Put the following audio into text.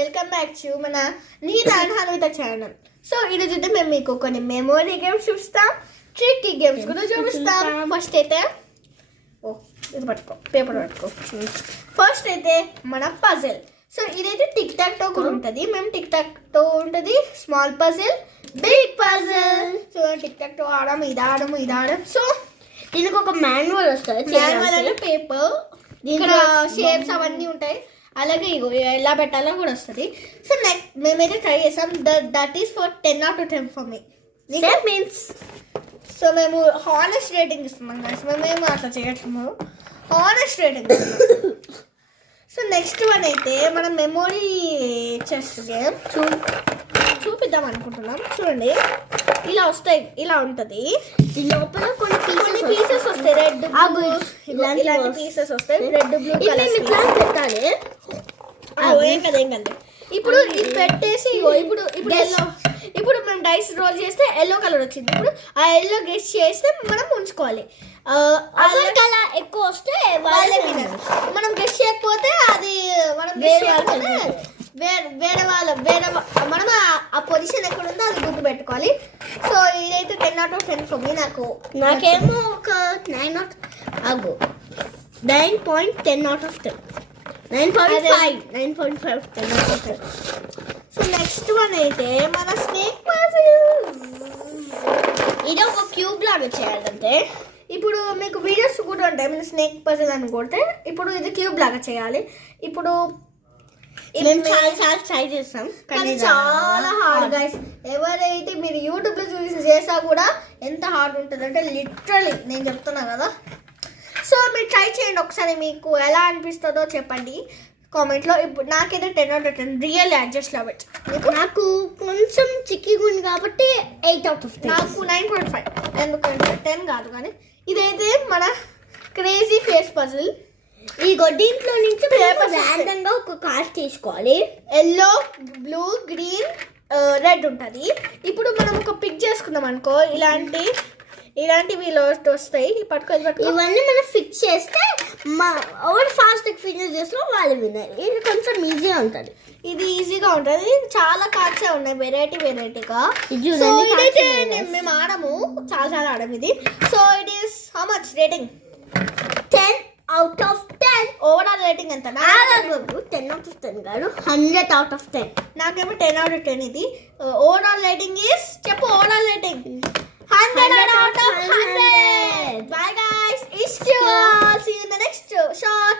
Welcome back to మన Neeta and Hanvitha channel. So ఈరోజు అయితే మేము మీకు కొన్ని మెమొరీ గేమ్స్ చూపిస్తాం, ట్రిక్కీ గేమ్స్ కూడా చూపిస్తాం. ఫస్ట్ అయితే ఇది పట్టుకో, పేపర్ పట్టుకో. ఫస్ట్ అయితే మన పజిల్. సో ఇదైతే టిక్ టాక్ టో కూడా ఉంటుంది. మేము టిక్ టాక్ టో ఉంటుంది, small puzzle, big puzzle. So tic tac toe ఆడము, ఇది ఆడము, ఇది ఆడము. సో దీనికి ఒక మాన్యువల్ వస్తుంది. మాన్యువల్ అంటే పేపర్, ఇక్కడ షేప్స్ అవన్నీ ఉంటాయి. అలాగే ఇగో ఎలా పెట్టాలో కూడా వస్తుంది. సో నెక్స్ట్ మేమైతే ట్రై చేసాం. That is for 10 out of 10 for me. Means so మేము హానెస్ట్ రేటింగ్ ఇస్తున్నాం guys. మేమేమో అట్లా చేయట్లేదు, హానెస్ట్ రేటింగ్ ఇస్తున్నాం. సో నెక్స్ట్ వన్ అయితే మనం మెమొరీ చెస్ గేమ్ చూపిద్దాం అనుకుంటున్నాం. చూడండి, ఇలా వస్తాయి, ఇలా ఉంటుంది. లోపల కొన్ని పీసెస్ వస్తాయి, రెడ్ ఇలాంటి పీసెస్ వస్తాయి, రెడ్ బ్లూ కలర్ పెట్టాలి. ఏం కదా. ఇప్పుడు ఇది పెట్టేసి ఇప్పుడు ఎల్లో, ఇప్పుడు మేము డైస్ రోల్ చేస్తే ఎల్లో కలర్ వచ్చింది. ఇప్పుడు ఆ ఎల్లో గెస్ చేస్తే మనం ఉంచుకోవాలి. కలర్ ఎక్కువ వస్తే వాళ్ళే వినర్. మనం గెస్ చేయకపోతే అది మనం మనం ఆ పొజిషన్ ఎక్కడ ఉందో అది గుర్తు పెట్టుకోవాలి. సో ఇదైతే 10 out of 10 ఫర్ మీ. నాకేమో ఒక 9.10 out of 10. 9.5 10 out of 10. So next one అయితే మన స్నేక్ పజిల్. ఇది ఒక క్యూబ్ లాగా చేయాలంటే ఇప్పుడు మీకు వీడియోస్ కూడా ఉంటాయి. మీరు స్నేక్ పజిల్ అని కొడితే ఇప్పుడు ఇది క్యూబ్ లాగా చేయాలి. ఇప్పుడు మేము చాలా ట్రై చేస్తాం, కానీ చాలా హార్డ్ గైస్. ఎవరైతే మీరు యూట్యూబ్లో చూసి చేసా కూడా ఎంత హార్డ్ ఉంటుంది అంటే లిటరలీ నేను చెప్తున్నా కదా. సో మీరు ట్రై చేయండి ఒకసారి, మీకు ఎలా అనిపిస్తుందో చెప్పండి కామెంట్లో. ఇప్పుడు నాకైతే 10 out of 10 really I just love it. నాకు కొంచెం చిక్కిగా ఉంది కాబట్టి 8 out of 10. నాకు 9.5. ఎందుకంటే 10 కాదు, కానీ ఇదైతే మన క్రేజీ ఫేస్ పజిల్. ఈ దీంట్లో నుంచి ర్యాండమ్ గా ఒక కార్డ్ తీసుకోవాలి. ఎల్లో, బ్లూ, గ్రీన్, రెడ్ ఉంటుంది. ఇప్పుడు మనం ఒక పిక్ చేసుకుందాం అనుకో, ఇలాంటివి వస్తాయి. ఇవన్నీ మనం ఫిక్స్ చేస్తే ఎవరు ఫాస్ట్ ఫినిష్ చేస్తారో వాళ్ళు విన్నారు. ఇది కొంచెం ఈజీగా ఉంటుంది. ఇది ఈజీగా ఉంటుంది. చాలా కార్డ్సే ఉన్నాయి వెరైటీగా. సో ఇదైతే మేము ఆడము, చాలా ఆడము ఇది. So it is how much rating? 10 out of 10. Overall rating ఎంత? 10 out of 10 కాదు, 100 out of 10. నాకేమో 10 out of 10 ఇది. ఓవరాల్ రేటింగ్ ఈస్, చెప్పు overall rating. 100 out of 100. Bye guys, it's all. See you in the next shot.